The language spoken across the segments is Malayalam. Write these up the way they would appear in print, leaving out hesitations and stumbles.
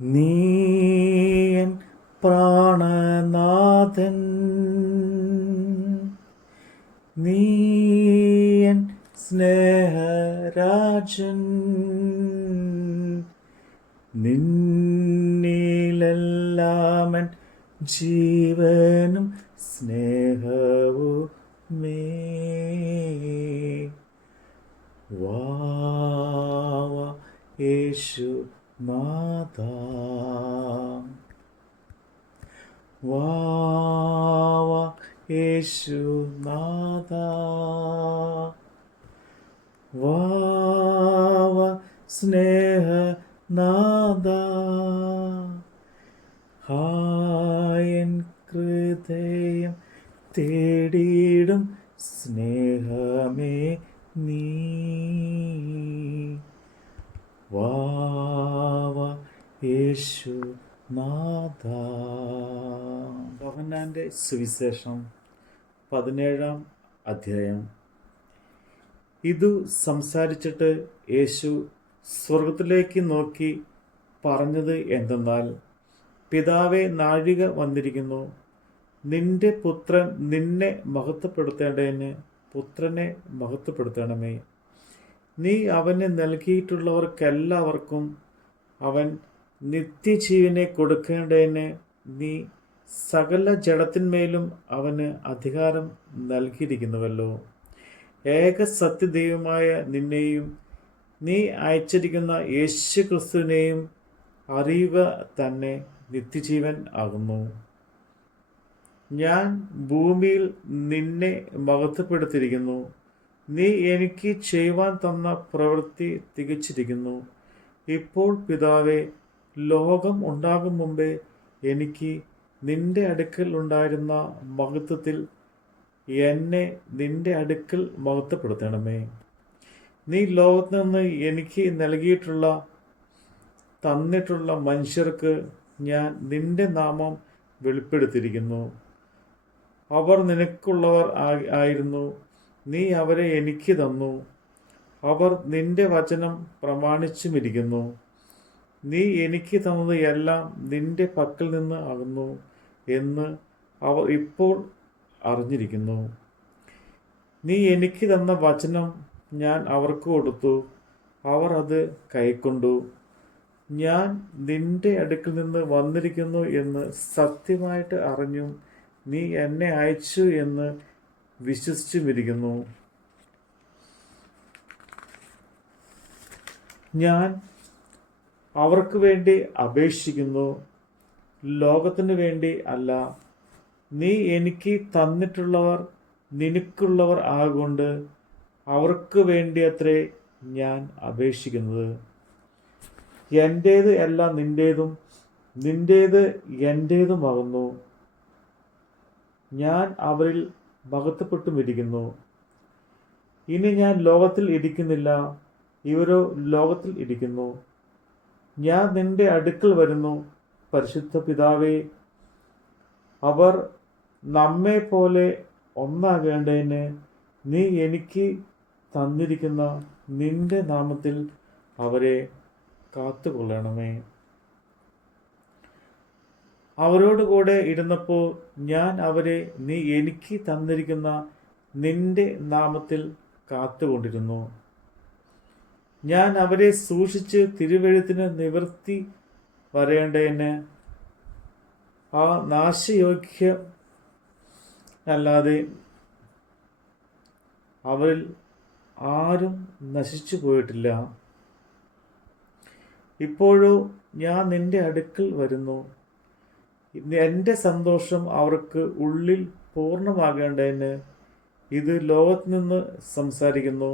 നീൻ പ്രാണനാഥൻ, നീൻ സ്നേഹരാജൻ, നിന്നിലെല്ലാമൻ ജീവനും സ്നേഹവുമേ. വാവ യേശു നാഥാ, വാവ യേശു നാഥാ, വാവ സ്നേഹനാഥാ, ഹായൻ ഹൃദയം തേടിയിടും സ്നേഹമേ നീ. വാവ യേശു നാഥാ. യോഹന്നാന്റെ സുവിശേഷം 17-ാം അധ്യായം. ഇതു സംസാരിച്ചിട്ട് യേശു സ്വർഗത്തിലേക്ക് നോക്കി പറഞ്ഞത് എന്തെന്നാൽ, പിതാവേ, നാഴിക വന്നിരിക്കുന്നു. നിന്റെ പുത്രൻ നിന്നെ മഹത്വപ്പെടുത്തേണ്ടതിന് പുത്രനെ മഹത്വപ്പെടുത്തണമേ. നീ അവന് നൽകിയിട്ടുള്ളവർക്കെല്ലാവർക്കും അവൻ നിത്യജീവനെ കൊടുക്കേണ്ടതിന് നീ സകല ജഡത്തിന്മേലും അവന് അധികാരം നൽകിയിരിക്കുന്നുവല്ലോ. ഏക സത്യദൈവമായ നിന്നെയും നീ അയച്ചിരിക്കുന്ന യേശു ക്രിസ്തുവിനെയും അറിയുക തന്നെ നിത്യജീവൻ ആകുന്നു. ഞാൻ ഭൂമിയിൽ നിന്നെ മഹത്വപ്പെടുത്തിയിരിക്കുന്നു. നീ എനിക്ക് ചെയ്യുവാൻ തന്ന പ്രവൃത്തി തികച്ചിരിക്കുന്നു. ഇപ്പോൾ പിതാവേ, ലോകം ഉണ്ടാകും മുമ്പേ എനിക്ക് നിന്റെ അടുക്കൽ ഉണ്ടായിരുന്ന മഹത്വത്തിൽ എന്നെ നിന്റെ അടുക്കൽ മഹത്വപ്പെടുത്തണമേ. നീ ലോകത്ത് നിന്ന് എനിക്ക് തന്നിട്ടുള്ള മനുഷ്യർക്ക് ഞാൻ നിന്റെ നാമം വെളിപ്പെടുത്തിയിരിക്കുന്നു. അവർ നിനക്കുള്ളവർ ആയിരുന്നു. നീ അവരെ എനിക്ക് തന്നു. അവർ നിന്റെ വചനം പ്രമാണിച്ചുമിരിക്കുന്നു. നീ എനിക്ക് തന്നത് എല്ലാം നിന്റെ പക്കൽ നിന്ന് ആകുന്നു എന്ന് അവർ ഇപ്പോൾ അറിഞ്ഞിരിക്കുന്നു. നീ എനിക്ക് തന്ന വചനം ഞാൻ അവർക്ക് കൊടുത്തു. അവർ അത് കൈക്കൊണ്ടു. ഞാൻ നിന്റെ അടുക്കൽ നിന്ന് വന്നിരിക്കുന്നു എന്ന് സത്യമായിട്ട് അറിഞ്ഞും നീ എന്നെ അയച്ചു എന്ന് വിശ്വസിച്ചുമിരിക്കുന്നു. ഞാൻ അവർക്ക് വേണ്ടി അപേക്ഷിക്കുന്നു, ലോകത്തിന് വേണ്ടി അല്ല. നീ എനിക്ക് തന്നിട്ടുള്ളവർ നിനക്കുള്ളവർ ആകൊണ്ട് അവർക്ക് വേണ്ടി അത്രേ ഞാൻ അപേക്ഷിക്കുന്നത്. എൻ്റേത് എല്ലാം നിൻ്റേതും നിൻ്റേത് എൻ്റേതുമാകുന്നു. ഞാൻ അവരിൽ മഹത്വപ്പെട്ടുമിരിക്കുന്നു. ഇനി ഞാൻ ലോകത്തിൽ ഇരിക്കുന്നില്ല, ഇവരോ ലോകത്തിൽ ഇരിക്കുന്നു. ഞാൻ നിന്റെ അടുക്കൽ വരുന്നു. പരിശുദ്ധ പിതാവേ, അവർ നമ്മെ പോലെ ഒന്നാകേണ്ടതിന് നീ എനിക്ക് തന്നിരിക്കുന്ന നിന്റെ നാമത്തിൽ അവരെ കാത്തുകൊള്ളണമേ. അവരോടുകൂടെ ഇരുന്നപ്പോൾ ഞാൻ അവരെ നീ എനിക്ക് തന്നിരിക്കുന്ന നിന്റെ നാമത്തിൽ കാത്തുകൊണ്ടിരുന്നു. ഞാൻ അവരെ സൂക്ഷിച്ച് തിരുവെഴുത്തിന് നിവൃത്തി വരേണ്ടതിന് ആ നാശയോഗ്യമല്ലാതെ അവരിൽ ആരും നശിച്ചു പോയിട്ടില്ല. ഇപ്പോഴോ ഞാൻ നിന്റെ അടുക്കൽ വരുന്നു. എൻ്റെ സന്തോഷം അവർക്ക് ഉള്ളിൽ പൂർണ്ണമാകേണ്ടതിന് ഇത് ലോകത്ത് നിന്ന് സംസാരിക്കുന്നു.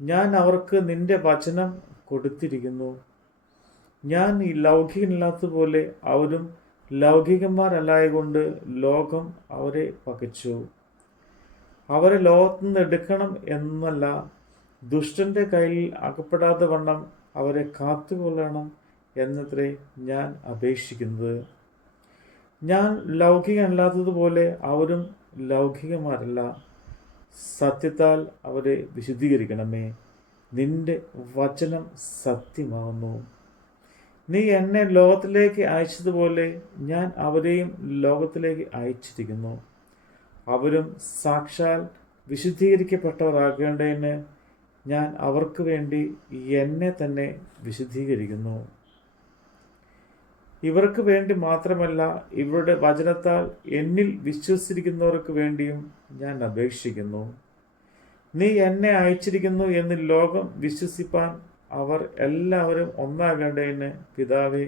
ഞാൻ അവർക്ക് നിന്റെ വചനം കൊടുത്തിരിക്കുന്നു. ഞാൻ ഈ ലൗകികനല്ലാത്തതുപോലെ അവരും ലൗകികന്മാരല്ലായകൊണ്ട് ലോകം അവരെ പകച്ചു. അവരെ ലോകത്തുനിന്ന് എടുക്കണം എന്നല്ല, ദുഷ്ടന്റെ കയ്യിൽ അകപ്പെടാതെ വണ്ണം അവരെ കാത്തുകൊള്ളണം എന്നത്രേ ഞാൻ അപേക്ഷിക്കുന്നത്. ഞാൻ ലൗകികനല്ലാത്തതുപോലെ അവരും ലൗകികന്മാരല്ല. സത്യത്താൽ അവരെ വിശുദ്ധീകരിക്കണമേ. നിന്റെ വചനം സത്യമാകുന്നു. നീ എന്നെ ലോകത്തിലേക്ക് അയച്ചതുപോലെ ഞാൻ അവരെയും ലോകത്തിലേക്ക് അയച്ചിരിക്കുന്നു. അവരും സാക്ഷാൽ വിശുദ്ധീകരിക്കപ്പെട്ടവരാകേണ്ടതിന് ഞാൻ അവർക്ക് വേണ്ടി എന്നെ തന്നെ വിശുദ്ധീകരിക്കുന്നു. ഇവർക്ക് വേണ്ടി മാത്രമല്ല, ഇവരുടെ വചനത്താൽ എന്നിൽ വിശ്വസിച്ചിരിക്കുന്നവർക്ക് വേണ്ടിയും ഞാൻ അപേക്ഷിക്കുന്നു. നീ എന്നെ അയച്ചിരിക്കുന്നു എന്ന് ലോകം വിശ്വസിപ്പാൻ അവർ എല്ലാവരും ഒന്നാകേണ്ടതിന് പിതാവേ,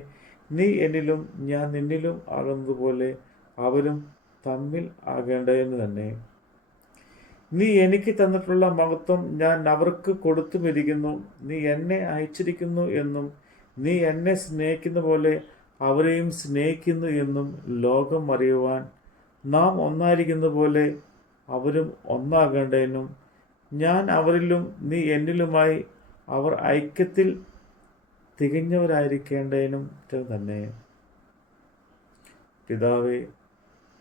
നീ എന്നിലും ഞാൻ നിന്നിലും ആകുന്നതുപോലെ അവരും തമ്മിൽ ആകേണ്ടതിന് തന്നെ. നീ എനിക്ക് തന്നിട്ടുള്ള മഹത്വം ഞാൻ അവർക്ക് കൊടുത്തുമിരിക്കുന്നു. നീ എന്നെ അയച്ചിരിക്കുന്നു എന്നും നീ എന്നെ സ്നേഹിക്കുന്ന പോലെ അവരെയും സ്നേഹിക്കുന്നു എന്നും ലോകം അറിയുവാൻ നാം ഒന്നായിരിക്കുന്ന പോലെ അവരും ഒന്നാകേണ്ടതിനും ഞാൻ അവരിലും നീ എന്നിലുമായി അവർ ഐക്യത്തിൽ തികഞ്ഞവരായിരിക്കേണ്ടതിനും തന്നെ. പിതാവേ,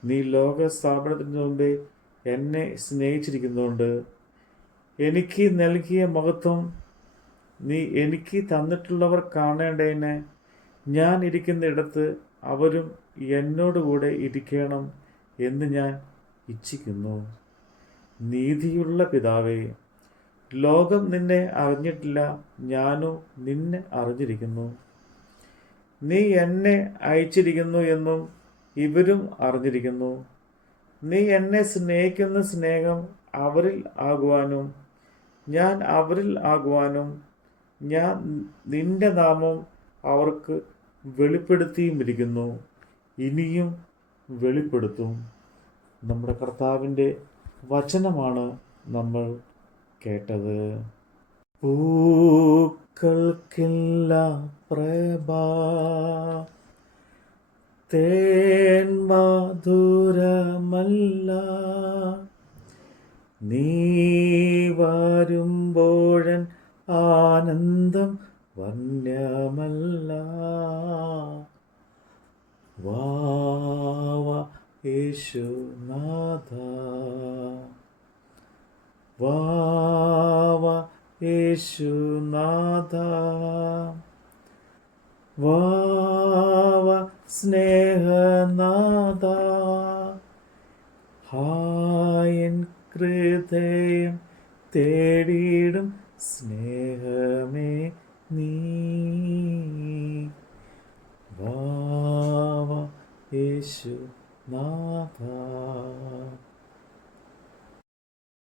നീ ലോക സ്ഥാപനത്തിന് മുമ്പേ എന്നെ സ്നേഹിച്ചിരിക്കുന്നതുകൊണ്ട് എനിക്ക് നൽകിയ മഹത്വം നീ എനിക്ക് തന്നിട്ടുള്ളവർ കാണേണ്ടതിന് ഞാൻ ഇരിക്കുന്നിടത്ത് അവരും എന്നോടുകൂടെ ഇരിക്കണം എന്ന് ഞാൻ ഇച്ഛിക്കുന്നു. നീതിയുള്ള പിതാവേ, ലോകം നിന്നെ അറിഞ്ഞിട്ടില്ല, ഞാനോ നിന്നെ അറിഞ്ഞിരിക്കുന്നു. നീ എന്നെ അയച്ചിരിക്കുന്നു എന്നും ഇവരും അറിഞ്ഞിരിക്കുന്നു. നീ എന്നെ സ്നേഹിക്കുന്ന സ്നേഹം അവരിൽ ആകുവാനും ഞാൻ അവരിൽ ആകുവാനും ഞാൻ നിന്റെ നാമം അവർക്ക് വെളിപ്പെടുത്തിയുമിരിക്കുന്നു, ഇനിയും വെളിപ്പെടുത്തും. നമ്മുടെ കർത്താവിൻ്റെ വചനമാണ് നമ്മൾ കേട്ടത്. പൂക്കൾക്കില്ല പ്രഭ തേൻ മധുരമല്ല, നീ വരുമ്പോഴൻ ആനന്ദം വന്യമല്ല. വാവ യേശുനാഥ, വാവ യേശുനാഥ, വാവ സ്നേഹനാഥ, ഹായൻ ഹൃദയം തേടിയിടും സ്നേഹമേ നീ, വാവ യേശുനാഥ.